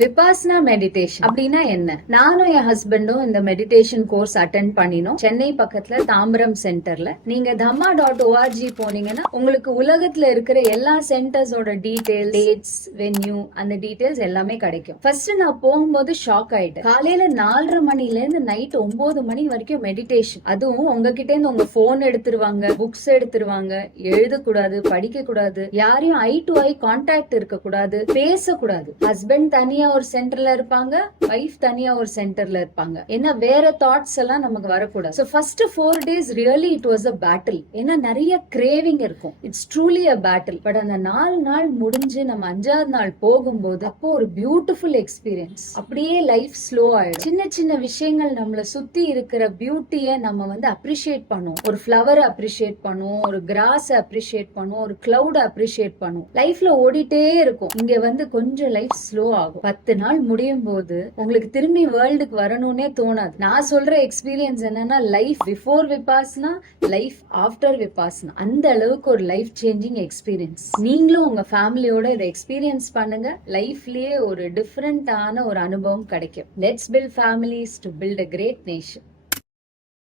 Vipassana meditation அப்படின்னா என்ன? நானும் என் ஹஸ்பண்டும் இந்த மெடிடேஷன் கோர்ஸ் அட்டென்ட் பண்ணினோம் சென்னை பக்கத்துல தாம்பரம் சென்டர்ல. நீங்க dhamma.org போனீங்கன்னா உங்களுக்கு உலகத்துல இருக்கிற எல்லா சென்டர்ஸோட டீடைல், டேட்ஸ், வென்யூ, அந்த டீடைல்ஸ் எல்லாமே கிடைக்கும். ஃபர்ஸ்ட் நான் போகும்போது ஷாக் ஆயிட்டேன். காலையில 4:30 மணில இருந்து நைட் 9 மணி வரைக்கும் மெடிடேஷன். அதுவும் உங்ககிட்ட இருந்து உங்க போன் எடுத்துருவாங்க, புக்ஸ் எடுத்துருவாங்க, எழுதக்கூடாது, படிக்க கூடாது, யாரையும் ஐ டு ஐ கான்டாக்ட் இருக்க கூடாது, பேசக்கூடாது. ஹஸ்பண்ட் தனியா ஒரு சென்டர்ல இருப்பாங்க, வைஃப் தனியா ஒரு சென்டர்ல இருப்பாங்க. ஏன்னா வேற தாட்ஸ் எல்லாம் நமக்கு வரக்கூடாது. So first 4 days really it was a battle. ஏன்னா நிறைய கிரேவிங் இருக்கும். It's truly a battle. But அந்த 4 நாள் முடிஞ்சு நம்ம 5வது நாள் போகும்போது அப்போ ஒரு பியூட்டிஃபுல் எக்ஸ்பீரியன்ஸ். அப்படியே லைஃப் ஸ்லோ ஆயிடும். சின்ன சின்ன விஷயங்கள் நம்மள சுத்தி இருக்கிற பியூட்டிய நம்ம வந்து அப்ரிஷியேட் பண்ணுவோம். ஒரு ஃபிளவரை அப்ரிஷியேட் பண்ணுவோம், ஒரு கிராஸ் அப்ரிஷியேட் பண்ணுவோம், ஒரு கிளவுட் அப்ரிஷியேட் பண்ணுவோம். லைஃப்ல ஓடிட்டே இருக்கும். இங்க வந்து கொஞ்சம் லைஃப் ஸ்லோ ஆகும். 10 நாள் முடியும் போது உங்களுக்கு திரும்பி வேர்ல்டுக்கு வரணும்னே தோணாது. நான் சொல்ற எக்ஸ்பீரியன்ஸ் என்னன்னா, life before Vipassana, life after Vipassana, அந்த அளவுக்கு ஒரு லைஃப் சேஞ்சிங் எக்ஸ்பீரியன்ஸ். நீங்களும் உங்க ஃபேமிலியோட இதை எக்ஸ்பீரியன்ஸ் பண்ணுங்க. லைஃப்லயே ஒரு டிஃபரெண்டான ஒரு அனுபவம் கிடைக்கும். Let's build families to build a great nation.